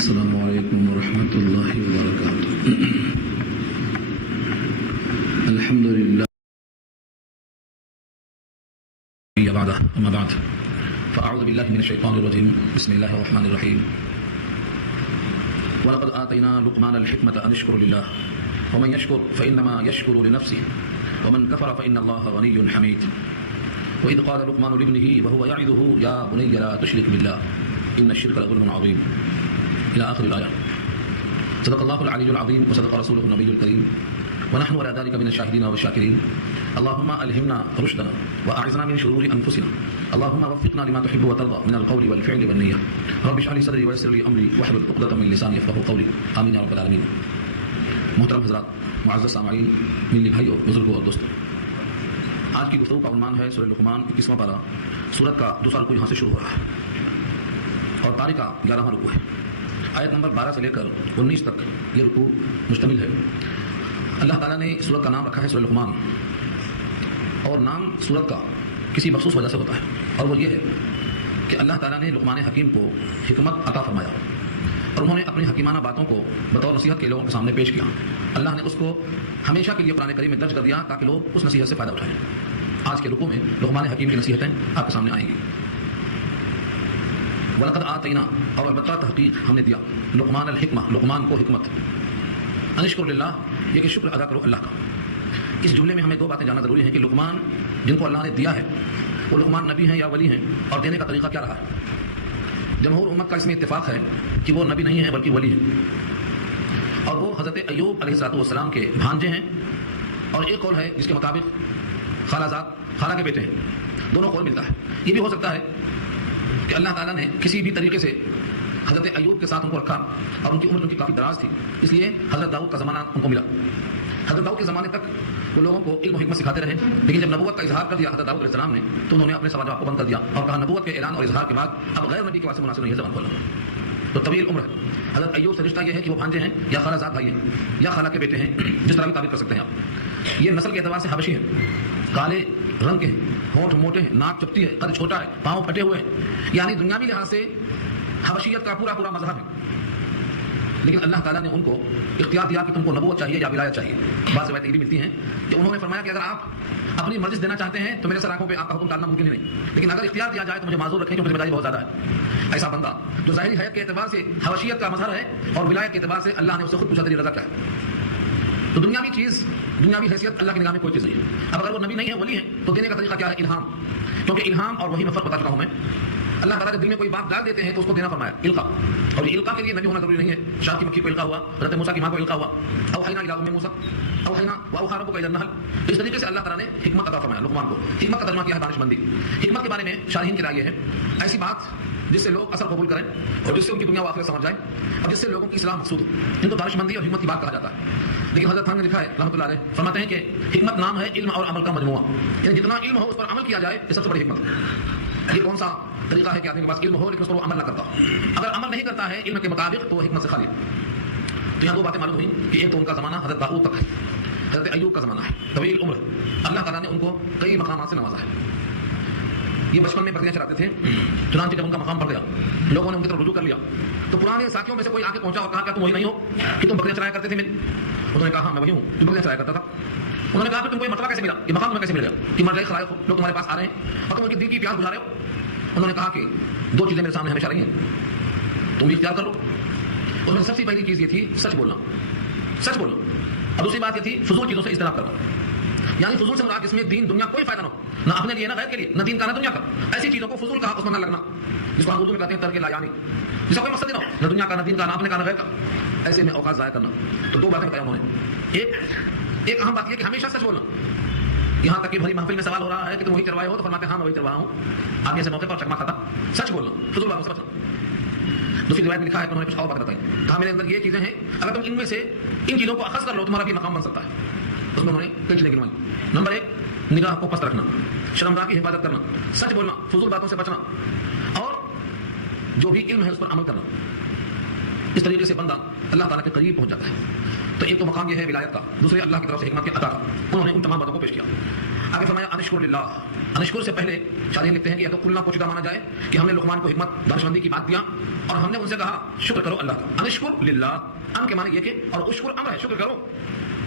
السلام علیکم ورحمۃ اللہ وبرکاتہ. الحمد للہ اما بعد فاعوذ باللہ من الشیطان الرجیم. بسم اللہ الرحمن الرحیم. ولقد آتینا لقمان الحکمۃ ان اشکر للہ ومن یشکر فانما یشکر لنفسه ومن کفر فان اللہ غنی حمید. وإذ قال لقمان لابنه وهو يعظه يا بني لا تشرك بالله إن الشرك لظلم عظيم إلى آخر الآية. صدق الله العلي العظيم وصدق رسوله النبي الكريم ونحن على ذلك من الشاهدين والشاكرين. اللهم ألهمنا رشدنا وأعذنا من شرور أنفسنا. اللهم وفقنا لما تحب وترضى من القول والفعل والنية. رب اشرح لي صدري ويسر لي أمري واحلل عقدة من لساني يفقهوا قولي. آمين يا رب العالمين. محترم حضرات، معزز سامعین، ملی بھائیو، بزرگوں اور دوستوں، آج کی گفتگو کا عنوان ہے سورہ لقمان 21واں پارہ. سورت کا دوسرا رکوع یہاں سے شروع ہو رہا ہے اور پارے کا 11واں رکوع ہے. آیت نمبر 12 سے لے کر 19 تک یہ رکوع مشتمل ہے. اللہ تعالیٰ نے اس سورت کا نام رکھا ہے سورہ لقمان، اور نام سورت کا کسی مخصوص وجہ سے ہوتا ہے، اور وہ یہ ہے کہ اللہ تعالیٰ نے لقمان حکیم کو حکمت عطا فرمایا اور انہوں نے اپنی حکیمانہ باتوں کو بطور نصیحت کے لوگوں کے سامنے پیش کیا. اللہ نے اس کو ہمیشہ کے لیے قرآن کریم میں درج کر دیا تاکہ لوگ اس نصیحت سے فائدہ اٹھائیں. آج کے رکوع میں لقمان حکیم کی نصیحتیں آپ کے سامنے آئیں گی. وَلَقَدْ آتَيْنَا، اور البتہ تحقیق ہم نے دیا، لقمان الحکمہ، لقمان کو حکمت. ان اشکر للہ، یہ کہ شکر ادا کرو اللہ کا. اس جملے میں ہمیں دو باتیں جاننا ضروری ہیں کہ لقمان جن کو اللہ نے دیا ہے وہ لقمان نبی ہیں یا ولی ہیں، اور دینے کا طریقہ کیا رہا ہے. جمہور امت کا اس میں اتفاق ہے کہ وہ نبی نہیں ہیں بلکہ ولی ہیں، اور وہ حضرت ایوب علیہ السلام کے بھانجے ہیں. اور ایک قول ہے جس کے مطابق خالہ کے بیٹے ہیں. دونوں قول ملتا ہے. یہ بھی ہو سکتا ہے کہ اللہ تعالیٰ نے کسی بھی طریقے سے حضرت ایوب کے ساتھ ان کو رکھا اور ان کی عمر ان کی کافی دراز تھی، اس لیے حضرت داؤد کا زمانہ ان کو ملا. حضرت داؤد کے زمانے تک وہ لوگوں کو علم و حکمت سکھاتے رہے، لیکن جب نبوت کا اظہار کر دیا حضرت داؤد علیہ السلام نے تو انہوں نے اپنے سوال جواب کو بند کر دیا اور کہا نبوت کے اعلان اور اظہار کے بعد اب غیر نبی کے واسطے مناسب نہیں ہے زبان کھولنا. تو طویل عمر ہے. حضرت ایوب سے رشتہ یہ ہے کہ وہ بھانجے ہیں یا خالہ زاد بھائی ہیں یا خالہ کے بیٹے ہیں، جس طرح بھی تعبیر کر سکتے ہیں آپ. یہ نسل کے اعتبار سے حبشی ہیں، کالے رنگ کے ہیں، ہونٹ موٹے ہیں، ناک چپٹی ہے، قد چھوٹا ہے، پاؤں پھٹے ہوئے ہیں، یعنی دنیاوی لحاظ سے حبشیت کا پورا مذہب ہے. لیکن اللہ تعالیٰ نے ان کو اختیار دیا کہ تم کو نبوت چاہیے یا ولایت چاہیے. بعض روایتیں یہ بھی ملتی ہیں کہ انہوں نے فرمایا کہ اگر آپ اپنی مرضی دینا چاہتے ہیں تو میرے سر آنکھوں پہ آپ کا حکم ڈالنا ممکن ہی نہیں، لیکن اگر اختیار دیا جائے تو مجھے معذور رکھیں کیونکہ ذمہ داری بہت زیادہ ہے. ایسا بندہ جو ظاہری حیات کے اعتبار سے حبشیت کا مظہر ہے اور ولایت کے اعتبار سے اللہ نے اس سے خود پوچھا تیری رضا کیا ہے. تو دنیاوی چیز، دنیاوی حیثیت اللہ کی نگاہ میں کوئی چیز نہیں ہے. اب اگر وہ نبی نہیں ہے، ولی ہے، تو دینے کا طریقہ کیا ہے؟ الہام. کیونکہ الہام اور وحی میں فرق بتا چکا ہوں میں. اللہ تعالیٰ کے دل میں کوئی بات ڈال دیتے ہیں تو اس کو دینا فرمایا القا. اور یہ القا کے لیے نبی ہونا ضروری نہیں ہے. شاہ کی مکھی کو القا ہوا، حضرت موسیٰ کی ماں کو القا ہوا، اوحینا الی ام موسیٰ اوحینا واوحی ربک الی النحل. اس طریقے سے اللہ تعالیٰ نے حکمت عطا فرمایا لقمان کو. حکمت کا ترجمہ کیا ہے؟ دانش مندی. حکمت کے بارے میں شارحین کی رائے یہ ہے ایسی بات جس سے لوگ اثر قبول کریں اور جس سے ان کی دنیا و آخرت سمجھ جائیں اور جس سے لوگوں کی اصلاح مقصود ہو، ان کو دانش مندی اور حکمت کی بات کہا جاتا ہے. لیکن حضرت خان نے لکھا ہے رحمۃ اللہ علیہ، فرماتے ہیں کہ حکمت نام ہے علم اور عمل کا مجموعہ. یعنی جتنا علم ہو اس پر عمل کیا جائے یہ سب سے بڑی حکمت ہے. یہ کون سا طریقہ ہے کہ آدمی کے پاس علم ہو لیکن اس پر وہ عمل نہ کرتا. اگر عمل نہیں کرتا ہے علم کے مطابق تو وہ حکمت سے خالی. تو یہاں دو باتیں معلوم ہوئیں کہ ایک تو ان کا زمانہ حضرت داؤد تک ہے، حضرت ایوب کا زمانہ ہے، طویل عمر. اللہ تعالیٰ نے ان کو کئی مقامات سے نوازا ہے. یہ بچپن میں بکریاں چراتے تھے، چنانچہ جب ان کا مقام بڑھ گیا لوگوں نے ان کی طرف رجوع کر لیا تو پرانے ساتھیوں میں سے کوئی آ کے پہنچا اور کہا کیا تم وہی نہیں ہو کہ تم بکریاں چرایا کرتے تھے میری؟ انہوں نے کہا ہاں میں وہی ہوں جو بکریاں چرایا کرتا تھا. انہوں نے کہا کہ تم کو یہ مرتبہ کیسے ملا، یہ مقام تمہیں کیسے مل گیا کہ مر گئے خلائق لوگ تمہارے پاس آ رہے ہیں اور تم ان کے دل کی پیاس بجھا رہے ہو. انہوں نے کہا کہ دو چیزیں میرے سامنے ہمیشہ رہی ہیں، تم بھی اختیار کر لو. اس میں سب سے پہلی چیز یہ تھی سچ بولنا، سچ بولنا. اور دوسری بات یہ تھی فضول چیزوں سے اجتناب کرنا. یعنی فضول سے مراد جس میں دین دنیا کوئی فائدہ نہ ہو، نہ اپنے لیے نہ غیر کے لیے، نہ دین کا نہ دنیا کا. ایسی چیزوں کو فضول کہا، اس میں نہ لگنا، جس کو ہم اردو میں کہتے ہیں ترک لا یعنی، جس کا کوئی مقصد نہ ہو، نہ دنیا کا نہ دین کا نہ اپنے کا نہ غیر کا. ایسے میں اوقات ضائع کرنا. تو دو باتیں بتائی انہوں نے. ایک اہم بات یہ کہ ہمیشہ سچ بولنا. یہاں تک کہ بھری محفل میں سوال ہو رہا ہے کہ تم وہی چروائے ہو تو فرماتے ہاں میں وہی چرواہا ہوں. آدمی ایسے موقع پر چکما کھاتا. سچ بولنا، فضول باتوں سے بچنا. دوسری روایت میں لکھا ہے کہ انہوں نے کچھ اور بات بتائی، کہا میرے اندر یہ چیزیں ہیں اگر تم ان میں سے ان چیزوں کو اخذ کر لو تمہارا بھی مقام بن سکتا ہے. اس میں انہوں نے کئی چیزیں گنوائی. نمبر 1 نگاہ کو پست رکھنا، شرمگاہ کی حفاظت کرنا، سچ بولنا، فضول باتوں سے بچنا، اور جو بھی علم ہے اس پر عمل کرنا. اس طریقے سے بندہ اللہ تعالیٰ کے قریب پہنچ جاتا ہے. تو ایک تو مقام یہ ہے ولایت کا، دوسرے اللہ کی طرف سے حکمت کے عطا کا. انہوں نے ان تمام باتوں کو پیش کیا. آگے فرمایا انشکر للہ. انشکر سے پہلے شاہ لکھتے ہیں کہ یا تو کلنا پوشیدہ مانا جائے کہ ہم نے لقمان کو حکمت دانشمندی کی بات دیا اور ہم نے ان سے کہا شکر کرو اللہ کا. انشکر للہ ان کے معنی یہ کہ اور اشکر امر ہے شکر کرو.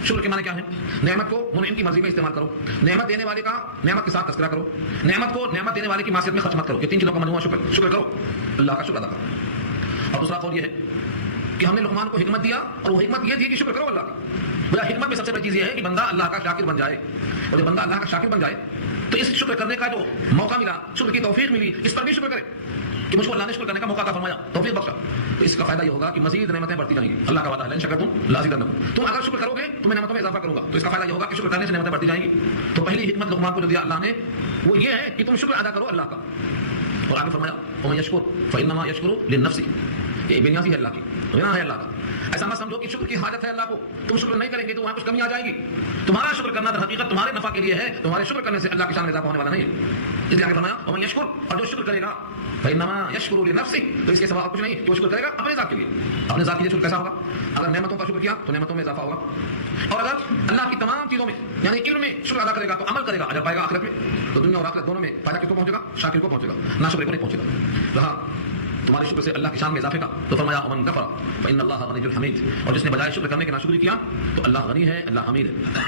شکر کے معنی کیا ہے؟ نعمت کو منعم کی مرضی میں استعمال کرو. نعمت دینے والے کا نعمت کے ساتھ تذکرہ کرو. نعمت کو نعمت دینے والے کی معصیت میں خرچ مت کرو. یہ 3 چیزوں کا مجموعہ شکر. شکر کرو اللہ کا شکر ادا کرو. اور دوسرا قول یہ ہے کہ ہم نے لقمان کو حکمت دیا اور وہ حکمت یہ تھی کہ شکر کرو اللہ کا. بھیا حکمت میں سب سے بڑی چیز یہ ہے کہ بندہ اللہ کا شاکر بن جائے. اور جب بندہ اللہ کا شاکر بن جائے تو اس شکر کرنے کا جو موقع ملا, شکر کی توفیق ملی, اس پر بھی شکر کرے کہ مجھ کو اللہ نے شکر کرنے کا موقع عطا فرمایا, توفیق بخشا. تو اس کا فائدہ یہ ہوگا کہ مزید نعمتیں بڑھتی جائیں گی. اللہ کا وعدہ ہے لئن شکرتم لازیدنکم. تم اگر شکر کرو گے تو میں نعمتوں میں اضافہ کروں گا. تو اس کا فائدہ یہ ہوگا کہ شکر کرنے سے نعمتیں بڑھتی جائیں گی. تو پہلی حکمت لقمان کو جو دیا اللہ نے وہ یہ ہے کہ تم شکر ادا کرو اللہ کا. اور آگے فرمایا ومن یشکر فانما یشکر لنفسہ. یہ بے نیازی ہے اللہ کی, غنا ہے اللہ کا. ایسا مت سمجھو کہ شکر کی حاجت ہے اللہ کو, تم شکر نہیں کریں گے تو وہاں کچھ کمی آ جائے گی. تمہارا شکر کرنا در حقیقت تمہارے نفع کے لیے ہے. تمہارے شکر کرنے سے اللہ کی شان میں اضافہ ہونے والا نہیں ہے. اس لیے آگے فرمایا ومن یشکر, اور جو شکر کرے گا فانما یشکر لنفسہ, تو اس کے سوا کچھ نہیں, جو شکر کرے گا اپنے ذات کے لیے. اپنے ذات کے لیے شکر کیسا ہوگا؟ اگر نعمتوں کا شکر کیا تو نعمتوں میں اضافہ ہوگا, اور اگر اللہ کی تمام چیزوں میں یعنی علم میں شکر ادا کرے گا تو عمل کرے گا, اجر پائے گا آخرت میں. تو دنیا اور آخرت دونوں میں فائدہ کس کو پہنچے گا؟ شاکر کو پہنچے گا, ناشکر کو نہیں پہنچے گا. رہا تمہارے شکر سے اللہ کی شان میں اضافے کا تو فرمایا ومن کفر فإن اللہ غنی حمید. اور جس نے بجائے شکر کرنے کے ناشکری کیا تو اللہ غنی ہے, اللہ حمید ہے.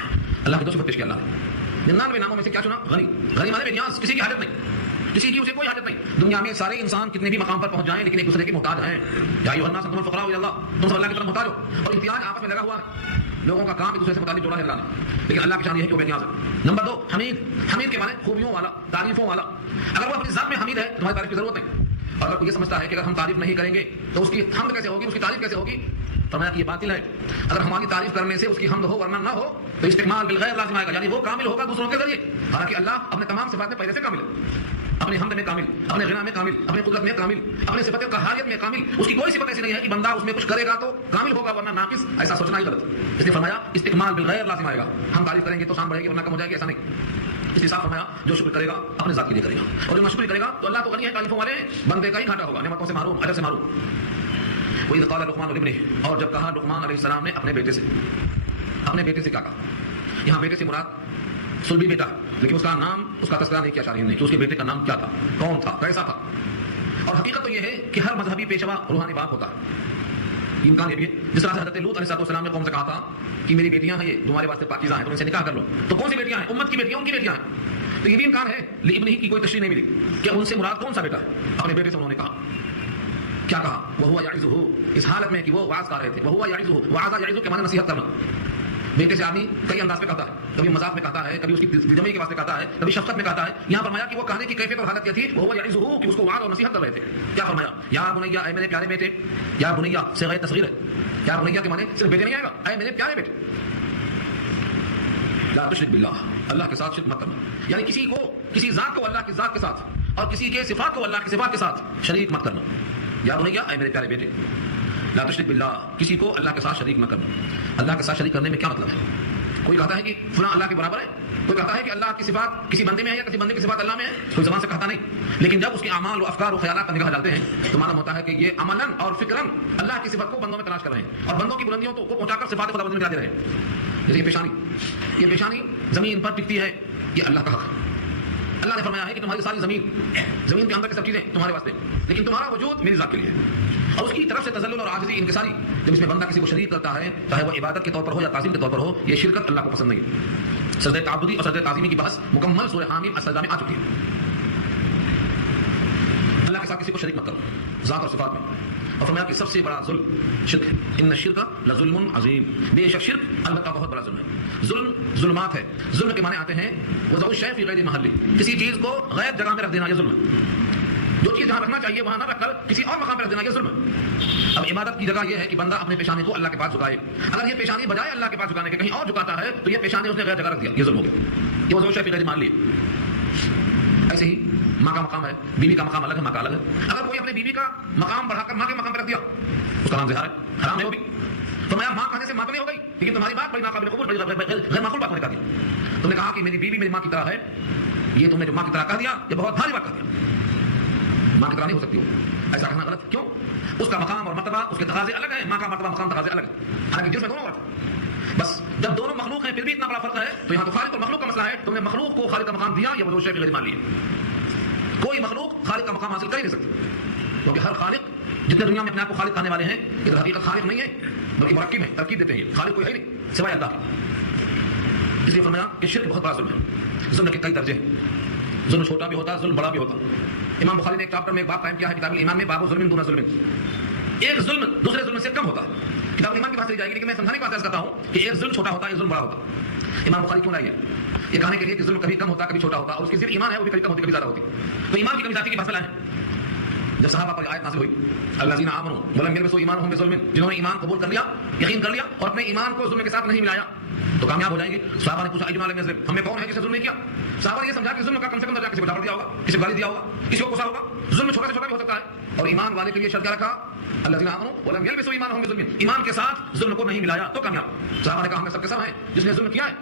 اللہ کی دو صفت پیش کیا اللہ نے. 99 ناموں میں سے کیا چنا؟ غنی. غنی مانے بے نیاز, کسی کی حاجت نہیں, کسی کی اسے کوئی حاجت نہیں. دنیا میں سارے انسان کتنے بھی مقام پر پہنچ جائیں لیکن ایک دوسرے کے محتاج ہیں. یا ایھا الناس انتم الفقراء الی اللہ, تم سب اللہ کی طرف محتاج ہو. اور امتیاز آپس میں لگا ہوا ہے, لوگوں کا کام ایک دوسرے سے متعلق جوڑا ہے اللہ نے, لیکن اللہ کی شان یہ ہے کہ وہ بے نیاز ہے. نمبر 2 حمید. حمید کے معنی خوبیوں والا, تعریفوں والا. اگر وہ اپنی ذات میں حمید ہے تو تمہاری تعریف کی ضرورت نہیں. اور اگر کوئی یہ سمجھتا ہے کہ اگر ہم تعریف نہیں کریں گے تو اس کی حمد کیسے ہوگی, اس کی تعریف کیسے ہوگی, فرمایا کہ یہ باطل ہے. اگر ہماری تعریف کرنے سے اس کی حمد ہو ورنہ نہ ہو تو استعمال بالغیر لازم آئے گا, یعنی وہ کامل ہوگا دوسروں کے ذریعے. حالانکہ اللہ اپنے تمام صفات میں پہلے سے کامل ہے, اپنے حمد میں کامل, اپنے غنا میں کامل, اپنے قدرت میں کامل, اپنے صفت قہاریت میں کامل. اس کی کوئی صفت ایسی نہیں ہے کہ بندہ اس میں کچھ کرے گا تو کامل ہوگا ورنہ ناقص, ایسا سوچنا ہی غلط. اس نے فرمایا استعمال بالغیر لازم آئے گا. ہم تعریف کریں گے تو شان بڑھے گی ورنہ کم ہو جائے گی, ایسا نہیں. اس لیے صاف فرمایا جو شکر کرے گا اپنے ذات کے لیے کرے گا, اور جو ناشکری کرے گا تو اللہ تو غنی ہے, تعریفوں والے بندے کا ہی گھاٹا ہوگا, نعمتوں سے محروم, اجر سے محروم. وَإِذْ قَالَ لُقْمَانُ لِابْنِهِ, اور جب کہا لقمان علیہ السلام نے اپنے بیٹے سے. اپنے بیٹے سے کیا کہا؟ یہاں بیٹے سے مراد صلبی بیٹا, لیکن اس کا نام, اس کا تذکرہ نہیں کیا شارحین نے کہ اس کے بیٹے کا نام کیا تھا, کون تھا, کیسا تھا. اور حقیقت تو یہ ہے کہ ہر مذہبی پیشوا روحانی باپ ہوتا ہے. امکان یہ بھی ہے جس طرح سے حضرت لوط علیہ السلام نے قوم سے کہا تھا کہ میری بیٹیاں ہیں, یہ تمہارے واسطے پاکیزہ ہیں, تم ان سے نکاح کر لو. تو کون سی بیٹیاں ہیں؟ امت کی بیٹیاں, ان کی بیٹیاں ہیں. تو یہ بھی امکان ہے لیبن ہی کی کوئی تشریح نہیں ملی کہ ان سے مراد کون سا بیٹا ہے. اپنے بیٹے سے انہوں نے کہا, کیا کہا؟ وہو یعظہ, اس حالت میں کہ وہ واعظ کر رہے تھے. وہو یعظہ, وعظ یعظ کے معنی نصیحت کرنا. بیٹے سے آدمی کئی انداز پہ کہتا ہے, کبھی مذاق میں کہتا ہے, کبھی اس کی دلجمعی کے واسطے کہتا ہے, کبھی شفقت میں کہتا ہے. یہاں فرمایا کہ وہ کہنے کی کیفیت اور حالت کیا تھی؟ وہو یعظہ, کہ اس کو وعظ اور نصیحت کر رہے تھے. کیا فرمایا؟ یا بنیا, اے میرے پیارے بیٹے. یا بنیا صیغہ تصغیر ہے. یا بنیا کے معنی صرف بیٹے نہیں آئے گا, اے میرے پیارے بیٹے. لا تشرک باللہ, اللہ کے ساتھ شرک مت کرنا, یعنی کسی کو, کسی ذات کو اللہ کی ذات کے ساتھ اور کسی کے صفات کو اللہ کی صفات کے ساتھ شریک مت کرنا. یا بنیا, اے میرے پیارے بیٹے. لا تشرک باللہ, کسی کو اللہ کے ساتھ شریک نہ کرنا. اللہ کے ساتھ شریک کرنے میں کیا مطلب ہے؟ کوئی کہتا ہے کہ فلاں اللہ کے برابر ہے, کوئی کہتا ہے کہ اللہ کی صفات کسی بندے میں ہے یا کسی بندے کی صفات اللہ میں ہے, کوئی زبان سے کہتا نہیں. لیکن جب اس کے اعمال و افکار و خیالات پر نگاہ ڈالتے ہیں تو معلوم ہوتا ہے کہ یہ عملاً اور فکراً اللہ کی صفات کو بندوں میں تلاش کر رہے ہیں اور بندوں کی بلندیوں کو پہنچا کر صفات خدا بندی میں لا دے رہے ہیں. جیسے یہ پیشانی زمین پر ٹکتی ہے, یہ اللہ کا حق ہے. اللہ نے فرمایا ہے کہ تمہاری ساری زمین کے اندر کی سب چیزیں تمہارے واسطے, لیکن تمہارا وجود میری ذات کے لیے. اور اس کی طرف سے تذلل اور عاجزی, انکساری, جب اس میں بندہ کسی کو شریک کرتا ہے, چاہے وہ عبادت کے طور پر ہو یا تعظیم کے طور پر ہو, یہ شرکت اللہ کو پسند نہیں ہے. سجدہ تعبدی اور سجدہ تعظیمی کی بحث مکمل سورہ حامیم السجدہ میں آ چکی ہے. اللہ کے ساتھ کسی کو شریک مت کرو ذات اور صفات میں. اور فرمایا کہ سب سے بڑا ظلم شرک ہے. ان الشرک لظلم عظیم, بے شک شرک البتہ بہت بڑا ظلم ہے. ظلم ظلمات ہے. ظلم کے معنی آتے ہیں وضع الشیء فی غیر محلہ, کسی چیز کو غیر جگہ میں رکھ دینا, یہ ظلم ہے. جو چیز جہاں رکھنا چاہیے وہاں نہ رکھ کر کسی اور مقام پہ رکھ دینا, یہ ظلم ہے. اب عبادت کی جگہ یہ ہے کہ بندہ اپنے پیشانی کو اللہ کے پاس جھکائے. اگر یہ پیشانی بجائے اللہ کے پاس جھکانے کے کہیں اور جھکاتا ہے تو یہ پیشانی اس نے غیر جگہ رکھ دیا, یہ ظلم ہو گیا. یہ وضع الشیء فی غیر محلہ. ایسے ہی ماں کا مقام ہے, بیوی کا مقام الگ ہے, ماں کا الگ ہے. اگر کوئی اپنے بیوی کا مقام بڑھا کر ماں کے مقام پہ رکھ دیا, اس کا نام زہار ہے, حرام ہے وہ بھی. فرمایا ماں کہنے سے ماں تو نہیں ہو گئی, لیکن تمہاری بات بڑی ناقابل قبول, غیر معقول بات نے کہا دیا. تم نے کہا کہ میری بیوی میری ماں کی طرح ہے, یہ تم نے جو ماں کی طرح کہہ دیا یہ بہت بھاری بات کر دیا. ماں کی طرح نہیں ہو سکتی ہو, ایسا کہنا غلط. کیوں؟ اس کا مقام اور مرتبہ, اس کے تقاضے الگ ہیں. ماں کا مرتبہ مقام تقاضے الگ ہیں, حالانکہ جس میں دونوں غلط. بس جب دونوں مخلوق ہیں پھر بھی اتنا بڑا فرق ہے تو یہاں تو خالق اور مخلوق کا مسئلہ ہے. تم نے مخلوق کو خالق کا مقام دیا یا وہ شے غیر مان لیے. کوئی مخلوق خالق کا مقام حاصل کر ہی نہیں سکتی, کیونکہ ہر خالق جتنے دنیا میں اپنے آپ کو خالق کہنے والے ہیں یہ حقیقت خالق نہیں ہے بلکہ مرکب ہے, ترکیب دیتے ہیں. خالق کوئی ہے نہیں سوائے اللہ کی. اس لیے فرمایا کہ شرک بہت بڑا ظلم ہے. ظلم کے کئی درجے ہیں, ظلم چھوٹا بھی ہوتا ہے, ظلم بڑا بھی ہوتا ہے. امام بخاری نے ایک چیپٹر میں ایک باب قائم کیا ہے کتاب الایمان میں, باب ظلم دون ظلم. ایک ظلم دوسرے ظلم سے کم ہوتا ہے. کتاب الایمان کی بات چلی جائے گی لیکن میں سمجھانے کی بات کرتا ہوں کہ ایک ظلم چھوٹا ہوتا ہے, ایک ظلم بڑا ہوتا ہے. امام بخاری کیوں لائی ہے یہ کہنے کے لیے کہ ظلم کبھی کم ہوتا کبھی چھوٹا ہوتا, اور اس کی صرف ایمان ہے وہ بھی کبھی کم ہوتی کبھی زیادہ ہوتی. تو ایمان کی کمی ذاتی کی بات ہے. جب صحابہ پر آیت نازل ہوئی الذین آمنوا ولم یلبسوا ایمانهم بظلم, جنہوں نے ایمان قبول کر لیا, یقین کر لیا اور اپنے ایمان کو ظلم کے ساتھ نہیں ملایا تو کامیاب ہو جائیں گے. صحابہ نے پوچھا ایمان لم یظلم, ہمیں کون ہے جس نے ظلم نہیں کیا؟ صحابہ نے یہ سمجھا کہ ظلم کا کم سے کم درجہ کسی کو ڈاپڑ دیا ہوگا, کسی کو گالی دیا ہوگا, کسی کو غصہ ہوگا. ظلم چھوٹا سے چھوٹا بھی ہو سکتا ہے. اور ایمان والے کے لیے شرط کیا رکھا الذین آمنوا ولم یلبسوا ایمانهم بظلم, ایمان کے ساتھ ظلم کو نہیں ملایا تو کامیاب. صحابہ نے کہا ہم سب کے سب ہیں جس نے ظلم کیا ہے.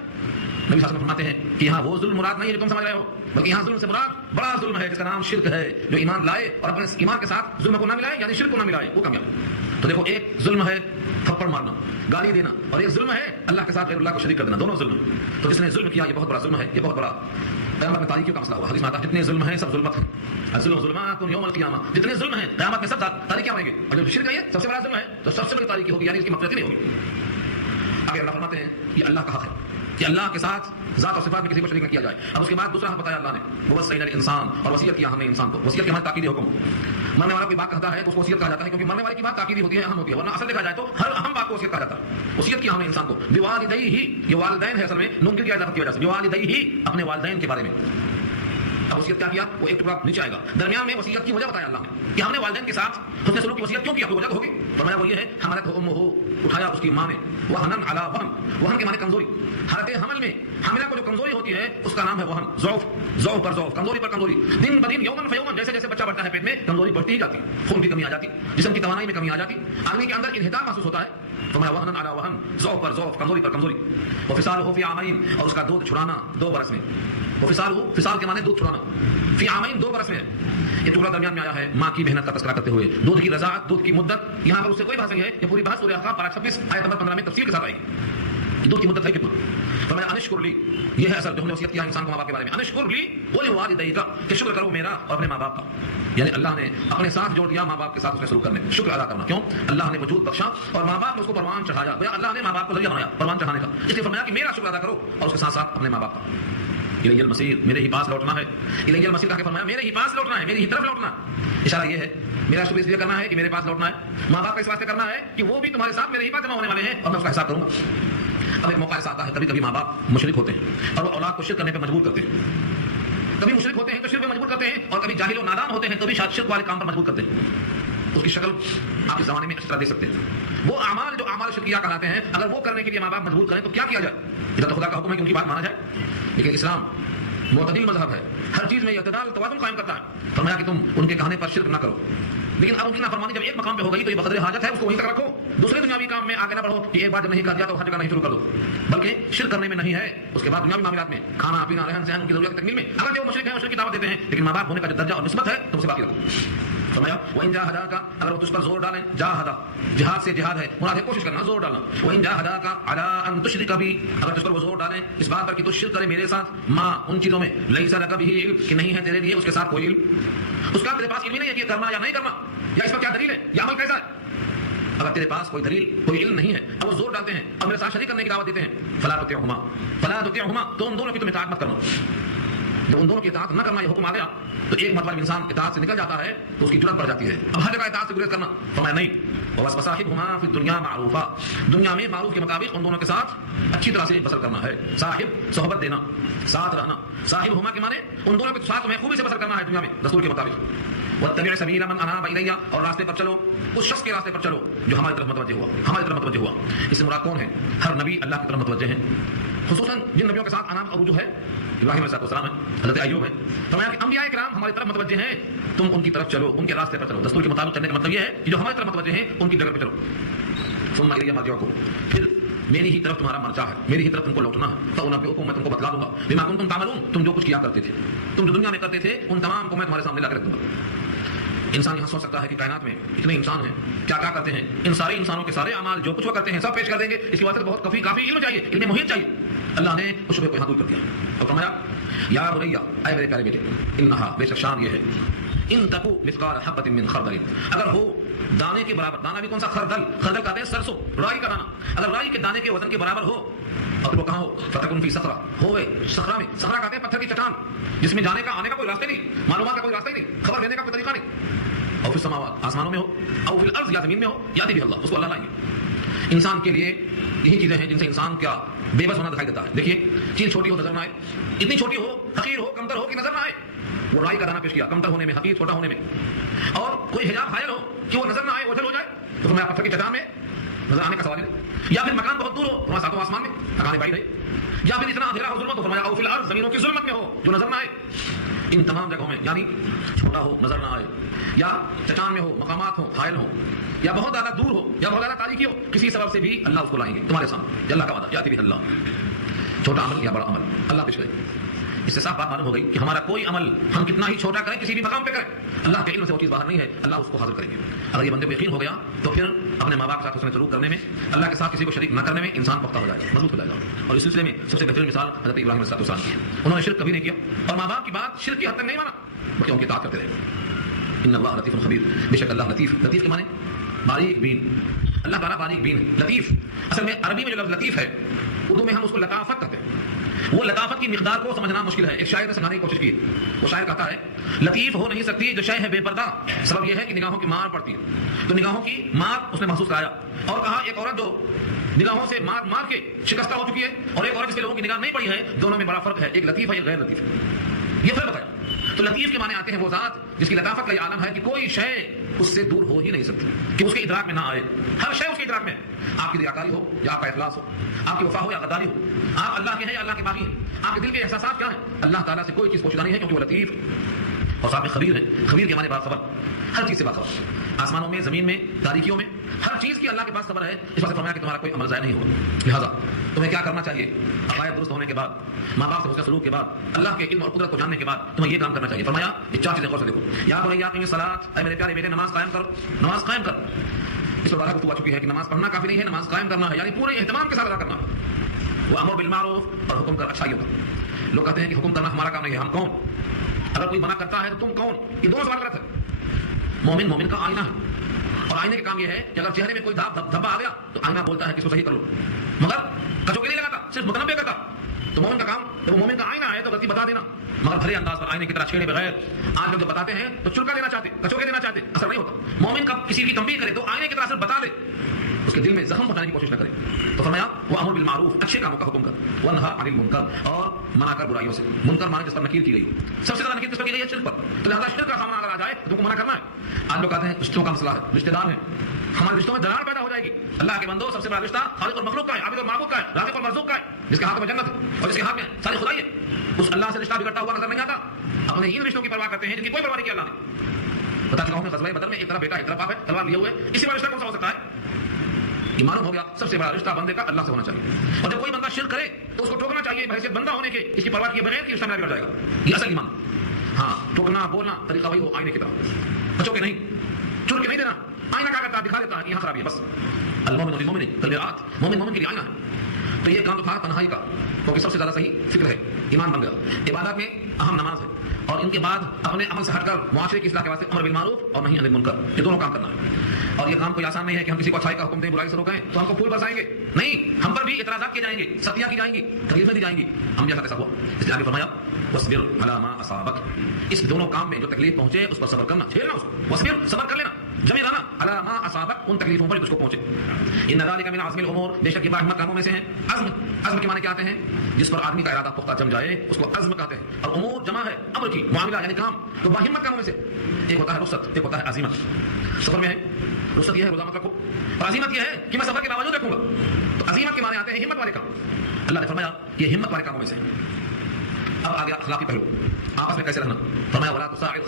نبی صلی اللہ علیہ وسلم فرماتے ہیں کہ یہاں وہ ظلم مراد نہیں ہے جو تم سمجھ رہے ہو, بلکہ یہاں ظلم سے مراد بڑا ظلم ہے جس کا نام شرک ہے. جو ایمان لائے اور اپنے ایمان کے ساتھ ظلم کو نہ ملائے یعنی شرک کو نہ ملائے وہ کامیاب. تو دیکھو ایک ظلم ہے تھپڑ مارنا, گالی دینا, اور ایک ظلم ہے اللہ کے ساتھ غیر اللہ کو شریک کر دینا, دونوں ظلم. تو جس نے ظلم کیا یہ بہت بڑا ظلم ہے, یہ بہت بڑا قیامت میں تاریکیوں کا مسئلہ ہوا. حدیث میں آتا ہے جتنے ظلم ہیں سب ظلمت ہیں, الظلم ظلمات یوم القیامہ, جتنے ظلم ہیں قیامت میں سب تاریکیاں ہوں گے. اور جو شرک ہے سب سے بڑا ظلم ہے تو سب سے بڑی تاریکی ہوگی, یعنی اس کی مغفرت نہیں ہوگی. آگے اللہ فرماتے ہیں یہ اللہ کا حق ہے کہ اللہ کے ساتھ ذات اور صفات میں کسی کو شریک نہ کیا جائے. اب اس کے بعد دوسرا حق بتایا اللہ نے ووصینا الانسان, اور وصیت کیا ہم نے انسان کو. وصیت کے معنی تاکیدی حکم. مرنے والا کوئی بات کہتا ہے تو اس کو وصیت کہا جاتا ہے کیونکہ مرنے والے کی بات تاکیدی ہوتی ہے, اہم ہوتی ہے, ورنہ اصل دیکھا جائے تو ہر اہم بات کو وصیت کہا جاتا ہے. وصیت کیا ہم نے انسان کو بوالدیہ, یہ والدین ہے اصل میں نون کی اضافت کی وجہ سے, بوالدیہ اپنے والدین کے بارے میں. اب وصیت کیا کیا وہ ایک ٹکڑا نیچے آئے گا, درمیان میں وصیت کی وجہ بتایا اللہ نے کہ ہم نے والدین کے ساتھ حسن سلوک کی وصیت کیوں کیا, کوئی وجہ ہوگی. فرمایا وہ یہ ہے حملت امہ, اٹھایا اس کی ماں نے, وہن علی وہن, وہن کے معنی کمزوری. حالت حمل میں حاملہ کو جو کمزوری ہوتی ہے اس کا نام ہے وہن, ضعف, ضعف پر ضعف, کمزوری پر کمزوری. دن بدن یومن فیومن, جیسے جیسے بچہ بڑھتا ہے پیٹ میں کمزوری بڑھتی ہی جاتی, خون کی کمی آ جاتی, جسم کی توانائی میں کمی آ جاتی, آدمی کے اندر انہدام محسوس ہوتا ہے. فرمایا وہن علی وہن, ضعف پر ضعف, کمزوری پر کمزوری. وفصالہ فی عامین, اور اس کا دودھ چھڑانا 2 برس میں. وفصالہ, فصال کے معنی دودھ چھڑانا, فی عامین 2 برس میں. یہ ٹکڑا درمیان میں آیا ہے ماں کی محنت کا تذکرہ کرتے ہوئے. دودھ کی رضاعت, دودھ کی مدت, یہاں پر اس سے کوئی بحث نہیں ہے, یہ پوری بحث سورہ احقاف پارہ 26 آیت نمبر 15 میں تفصیل کے ساتھ آئی کہ دودھ کی مدت ہے کتنا. فرمایا انشکر لی, یہ ہے اصل جو ہم نے وصیت کیا انسان کو ماں باپ کے بارے میں. انشکر لی ولوالدیک, کہ شکر کرو میرا اور اپنے ماں باپ کا. یعنی اللہ نے اپنے ساتھ جوڑ دیا ماں باپ کے ساتھ اس میں سلوک کرنے, شکر ادا کرنا. کیوں؟ اللہ نے وجود بخشا اور ماں باپ نے اس کو پروان چڑھایا. اللہ نے ماں باپ کو ذریعہ بنایا پروان چڑھانے کا, اس لیے فرمایا کہ میرا شکر ادا کرو اور اس کے ساتھ ساتھ اپنے ماں باپ کا. الیہ المصیر, میرے ہی پاس لوٹنا ہے. الیہ المصیر کہا کہ فرمایا میرے ہی پاس لوٹنا ہے, میری ہی طرف لوٹنا. اشارہ یہ ہے میرا شکر اس لیے کرنا ہے کہ میرے پاس لوٹنا ہے. ماں باپ کا اس واسطے کرنا ہے کہ وہ بھی تمہارے ساتھ میرے ہی پاس جمع ہونے والے ہیں اور میں اس کا حساب کروں گا. اب ایک موقع ایسا آتا ہے کبھی کبھی ماں باپ مشرک ہوتے ہیں اور وہ اولاد کو شرک کرنے پہ مجبور کرتے ہیں. کبھی مشرک ہوتے ہیں تو شرک پہ مجبور کرتے ہیں, اور کبھی جاہل و نادان ہوتے ہیں تو بھی شرک والے کام پر مجبور کرتے ہیں. اس کی شکل آپ اس زمانے میں اس طرح دیکھ سکتے ہیں. وہ اعمال جو اعمال شرکیہ کہلاتے ہیں, اگر وہ کرنے کے لیے ماں باپ مجبور کریں تو کیا کیا جائے؟ ادھر تو خدا کا حکم ہے کہ ان کی بات مانا جائے, لیکن اسلام معتدل مذہب ہے, ہر چیز میں اعتدال توازن قائم کرتا ہے. فرمایا کہ تم ان کے کہنے پر شرک نہ کرو. لیکن اب ان کی نافرمانی جب ایک مقام پہ ہو گئی تو یہ بقدر حاجت ہے اس کو وہیں تک رکھو, دوسرے دنیاوی کام میں آگے نہ بڑھو کہ ایک بار جب نہیں کر دیا تو ہر جگہ نہیں شروع کر دو. بلکہ شرک کرنے میں نہیں ہے, اس کے بعد دنیاوی معاملات میں کھانا پینا رہن سہن ان کی ضرورت کی تکمیل میں اگر وہ مشرک ہیں مشرک کی دعوت دیتے ہیں, لیکن ماں باپ ہونے کا جو درجہ اور نسبت ہے تم سے باقی رکھو. فرمایا وَإِن جَاهَدَاكَ, اگر وہ تجھ پر زور ڈالیں, جاہدہ جہاد سے جہاد ہے مراد ہے کوشش کرنا, زور ڈالنا. وَإِن جَاهَدَاكَ عَلَىٰ أَن تُشْرِكَ بِي, اگر تجھ پر وہ زور ڈالیں اس بات پر کہ تو شرک کرے میرے ساتھ, ماں ان چیزوں میں لَيْسَ لَكَ بِهِ علم, کہ نہیں ہے تیرے لیے اس کے ساتھ کوئی علم, اس کا تیرے پاس علم نہیں ہے کہ کرنا یا نہیں کرنا, یا اس پر کیا دلیل ہے, یا عمل کیسا ہے. اگر تیرے پاس کوئی دلیل کوئی علم نہیں ہے, اب وہ زور ڈالتے ہیں اور میرے ساتھ شریک کرنے کی دعوت دیتے ہیں, فَلَا تُطِعْهُمَا, تو ان دونوں کی تم اطاعت مت کرنا. جب ان دونوں کی اطاعت نہ کرنا یہ حکم آ گیا تو ایک مرتبہ انسان اطاعت سے نکل جاتا ہے تو اس کی جرأت بڑھ جاتی ہے, اب ہر جگہ اطاعت سے گریز کرنا. فرمایا نہیں, وَصَاحِبْهُمَا فِي الدُّنْيَا مَعْرُوفًا, دنیا میں معروف کے مطابق ان دونوں کے ساتھ اچھی طرح سے بسر کرنا ہے. صاحب صحبت دینا, ساتھ رہنا. صاحبهما کے معنی ان دونوں کے ساتھ میں خوبی سے بسر کرنا ہے دنیا میں دستور کے مطابق. وَاتَّبِعْ سَبِيلَ مَنْ أَنَابَ إِلَيَّ, اور راستے پر چلو اس شخص کے راستے پر چلو جو ہماری طرف متوجہ ہوا, ہماری طرف متوجہ ہوا. اس سے مراد کون ہے؟ ہر نبی اللہ کی طرف متوجہ ہیں, خصوصاً جن نبیوں کے ساتھ انام اور رجوع ہے. ابراہیم علیہ السلام ہے, حضرت ایوب ہے. فرمایا کہ انبیاء کرام ہماری طرف متوجہ ہیں, تم ان کی طرف چلو, ان کے راستے پر چلو. دستور کے مطابق چلنے کا مطلب یہ ہے کہ جو ہماری طرف متوجہ ہیں ان کی جگہ پہ چلو. ثم الی مرجعکم, پھر میری ہی طرف تمہارا مرجع ہے, میری ہی طرف تم کو لوٹنا ہے. فانبئکم, میں تم کو بتلا دوں گا بما کنتم تعملون, تم جو کچھ کیا کرتے تھے, تم جو دنیا میں کرتے تھے ان تمام کو میں تمہارے سامنے لا کے رکھ دوں گا. انسان یہاں سوچ سکتا ہے کہ کائنات میں اتنے انسان ہیں، کیا کیا کرتے ہیں، ان سارے انسانوں کے سارے اعمال جو کچھ وہ کرتے ہیں سب پیش کر دیں گے، اس کی واسطے بہت کافی علم چاہیے، علم محیط چاہیے۔ اللہ نے اس شبہ کو یہاں دور کر دیا اور فرمایا یا بنیا، اے میرے پیارے بیٹے، انہا بے شک شان یہ ہے، ان تکو مثقال حبۃ من خردل، اگر ہو دانے کے برابر، دانا بھی کون سا، خردل، خردل کہتے ہیں سرسوں، رائی کا دانا، اگر رائی کے دانے کے وزن کے برابر ہو، اور وہ کہاں ہو، فتکن فی صخرہ، ہوئے صخرہ میں، صخرہ کہتے ہیں پتھر کی چٹان جس میں جانے کا آنے کا کوئی راستہ نہیں، معلومات کا کوئی راستہ ہی نہیں، خبر دینے کا کوئی طریقہ نہیں، اور فی السماوات، آسمانوں میں ہو، او فی الارض، یا زمین میں ہو، یاتی بھی اللہ، اس کو اللہ لائیں گے۔ انسان کے لیے یہی چیزیں ہیں جن سے انسان کیا بے بس ہونا دکھائی دیتا ہے۔ دیکھیے چیز چھوٹی ہو نظر نہ آئے، اتنی چھوٹی ہو، حقیر ہو، کمتر ہو کہ نظر نہ آئے، وہ رائی کا دانا پیش کیا کمتر ہونے میں، حقیر چھوٹا ہونے میں، اور کوئی حجاب حائل ہو کہ وہ نظر نہ آئے، اوجھل ہو جائے، تو فرمایا پتھر کی چٹان میں نظر آنے کا سوال نہیں، یا پھر مکان بہت دور ہو، فرمایا ساتوں آسمان میں، مکان بعید ہے، یا پھر اتنا اندھیرا ہو ظلمت ہو، فرمایا او فی الارض، زمینوں کی ظلمت میں ہو جو نظر نہ آئے۔ ان تمام جگہوں میں یعنی چھوٹا ہو نظر نہ آئے، یا چٹان میں ہو، مقامات ہو، حائل ہو، یا بہت زیادہ دور ہو، یا بہت زیادہ تاریکی ہو، کسی سبب سے بھی اللہ اس کو لائیں گے تمہارے سامنے، یہ اللہ کا وعدہ، یاتی بھی اللہ، چھوٹا عمل یا بڑا عمل اللہ پیش کرے۔ اس سے صاف بات معلوم ہو گئی کہ ہمارا کوئی عمل ہم کتنا ہی چھوٹا کریں، کسی بھی مقام پہ کریں، اللہ کے علم سے وہ چیز باہر نہیں ہے، اللہ اس کو حاضر کرے گی۔ اگر یہ بندے کو یقین ہو گیا تو پھر اپنے ماں باپ کے ساتھ حسن سلوک کرنے میں، اللہ کے ساتھ کسی کو شریک نہ کرنے میں انسان پختہ ہو جائے گا، مضبوط ہو جائے گا۔ اور اس سلسلے میں سب سے بہترین مثال حضرت ابراہیم علیہ السلام کی ہے، انہوں نے شرک کبھی نہیں کیا اور ماں باپ کی بات شرک کی حد تک نہیں مانا، بلکہ ان کی اطاعت کرتے رہے۔ ان اللہ لطیف خبیر، بے شک اللہ لطیف، لطیف کے معنی باریک بین، اللہ تعالیٰ باریک بین ہے، لطیف۔ اصل میں عربی میں جو لفظ لطیف ہے، اردو میں ہم اس کو لطافت کہتے ہیں، وہ لطافت کی مقدار کو سمجھنا مشکل ہے۔ ایک شاعر نے سمجھانے کی کوشش کی، وہ شاعر کہتا ہے لطیف ہو نہیں سکتی جو شے ہے بے پردہ، سبب یہ ہے کہ نگاہوں کی مار پڑتی ہے، تو نگاہوں کی مار اس نے محسوس کرایا، اور کہا ایک عورت جو نگاہوں سے مار مار کے شکستہ ہو چکی ہے اور ایک عورت جس کے لوگوں کی نگاہ نہیں پڑی ہے، دونوں میں بڑا فرق ہے، ایک لطیف ہے ایک غیر لطیف ہے، یہ فرق بتایا۔ تو لطیف کے معنی آتے ہیں وہ ذات جس کی لطافت کا یہ عالم ہے کہ کوئی شے اس سے دور ہو ہی نہیں سکتی، کہ اس کے ادراک میں نہ آئے، ہر شے اس کے ادراک میں ہے، آپ کی ریاکاری ہو یا آپ کا اخلاص ہو، آپ کی وفا ہو یا غداری ہو، آپ اللہ کے ہیں یا اللہ کے باغی ہیں، آپ کے دل کے احساسات کیا ہیں، اللہ تعالیٰ سے کوئی چیز پوشیدہ نہیں ہے کیونکہ وہ لطیف اور ساتھ میں خبیر ہے۔ خبیر کے معنی باخبر، ہر چیز سے باخبر، آسمانوں میں، زمین میں، تاریکیوں میں، ہر چیز کی اللہ کے پاس خبر ہے۔ اس واسطے فرمایا کہ تمہارا کوئی عمل ضائع نہیں ہوگا، لہٰذا تمہیں کیا کرنا چاہیے، عقائد درست ہونے کے بعد، ماں باپ سے حسن سلوک کے بعد، اللہ کے علم اور قدرت کو جاننے کے بعد تمہیں یہ کام کرنا چاہیے۔ فرمایا یہ چار چیزیں غور سے دیکھو، یا بنیا اقیم الصلاۃ، اے میرے پیارے بیٹے نماز قائم کرو، نماز قائم کر۔ اس پر بارہ گفتگو آ چکی ہے کہ نماز پڑھنا کافی نہیں ہے، نماز قائم کرنا ہے، یعنی پورے اہتمام کے ساتھ ادا کرنا ہے۔ وہ امر بالمعروف، اور حکم کر اچھائیوں کا۔ لوگ کہتے ہیں کہ حکم کرنا ہمارا کام نہیں ہے، ہم کون؟ اگر کوئی منع کرتا ہے تو تم کون؟ یہ دونوں سوال غلط ہے۔ مومن مومن کا آئینہ ہے، اور آئینے کا کام یہ ہے کہ اگر چہرے میں کوئی دھبا آ گیا تو آئینہ بولتا ہے کہ اس کو صحیح کر لو، مگر کچوکے نہیں لگاتا، صرف متنبع کرتا۔ تو مومن کا کام، جب وہ مومن کا آئینہ ہے تو غلطی بتا دینا، مگر بھلے انداز پر، آئینے کی طرح چھیڑے بغیر۔ آج لوگ جب بتاتے ہیں تو چڑکا دینا چاہتے، کچوکے دینا چاہتے، اثر نہیں ہوتا۔ مومن کا کسی کی تنبیہ کرے تو آئینے کی طرح صرف بتا دے، اس کے دل میں زخم پہنچانے کی کوشش نہ کرے۔ تو فرمایا وہ امر بالمعروف، اچھے کاموں کا حکم کر، ونہا عن المنکر، اور منع کر برائیوں سے۔ منکر معنی جس پر نکیر کی گئی، سب سے زیادہ نکیر کس پر کی گئی ہے؟ شرک پر۔ تو لہٰذا شرک کا سامنا اگر آ جائے تو تم کو منع کرنا ہے۔ آج لوگ کہتے ہیں رشتوں کا مسئلہ ہے، رشتے دار ہیں، ہمارے رشتوں میں دراڑ پیدا ہو جائے گی۔ اللہ کے بندوں، سب سے بڑا رشتہ خالق اور مخلوق کا ہے، عابد اور معبود کا ہے، رازق اور مرزوق کا ہے، جس کے ہاتھ میں جنت ہے اور جس کے ہاتھ میں ساری خدائی ہے۔ اس اللہ سے رشتہ بگڑتا ہوا نظر نہیں آتا۔ اپنے ان رشتوں کی پرواہ کرتے ہیں جن کی کوئی پرواہ نہیں کی اللہ نے۔ بتا چکا ہوں میں غزوہ بدر میں ایک طرف بیٹا ایک طرف باپ ہے، تلوار لیے ہوئے، اسی بڑا رشتہ کون سا ہو سکتا ہے؟ یہ معلوم ہو گیا سب سے بڑا رشتہ بندے کا اللہ سے ہونا چاہیے، اور جب کوئی بندہ شرک کرے تو اس کو ٹوکنا چاہیے بحیثیت بندہ ہونے کے، اس کی پرواہ کیے بغیر کہ رشتہ میرا بگڑ جائے گا، یہ اصل ایمان۔ ہاں ٹوکنا بولنا طریقہ وہی ہو آئینے کی طرح، بچوں کے نہیں، چور کے نہیں دینا، آئینہ کیا کرتا ہے؟ دکھا دیتا ہے یہاں خرابی ہے بس۔ المومن للمومن کالمرآۃ، مومن مومن کے لیے آئینہ ہے۔ تو یہ کام تو تھا تنہائی کا، کیونکہ سب سے زیادہ صحیح فکر ہے، ایمان بن گیا۔ عبادات میں اہم نماز ہے، اور ان کے بعد اپنے عمل سے ہٹ کر معاشرے کی اصلاح کے واسطے امر بالمعروف اور نہی عن المنکر، یہ دونوں کام کرنا ہے۔ اور یہ کام کوئی آسان نہیں ہے کہ ہم کسی کو اچھائی کا حکم دیں، برائی سے روکیں تو ہم کو پھول برسائیں گے، نہیں، ہم پر بھی اعتراضات کیے جائیں گے، ستیاں کی جائیں گی، تکلیفیں دی جائیں گی، ہم جیسا کیسا ہوا۔ اس لیے آگے فرمایا واصبر علی ما اصابک، اس دونوں کام میں جو تکلیف پہنچے اس پر صبر کرنا، جھیلنا اس کو، واصبر صبر کر لینا، جمے رہنا، علی ما اصابک، ان تکلیفوں پر جو اس کو پہنچے۔ ان ذلک من عزم الامور، بے شک یہ باہمت کاموں میں سے ہیں۔ عزم، عزم کے معنی کیا آتے ہیں؟ جس پر آدمی کا ارادہ پختہ جم جائے اس کو عزم کہتے ہیں، اور امور جمع ہے امر کی، معاملہ یعنی کام، تو باہمت کاموں میں سے ایک ہوتا ہے رخصت، ایک ہوتا ہے عزیمت۔ سفر میں ہے رخصت یہ ہے روزہ مت رکھو، اور عزیمت یہ ہے کہ میں سفر کے باوجود رکھوں گا، تو عزیمت کے معنی آتے ہیں ہمت والے کام۔ اللہ نے فرمایا یہ ہمت والے کاموں میں سے۔ اب آ گیا اخلاقی پہلو، آپس میں کیسے رہنا، فرمایا ولا تصاعد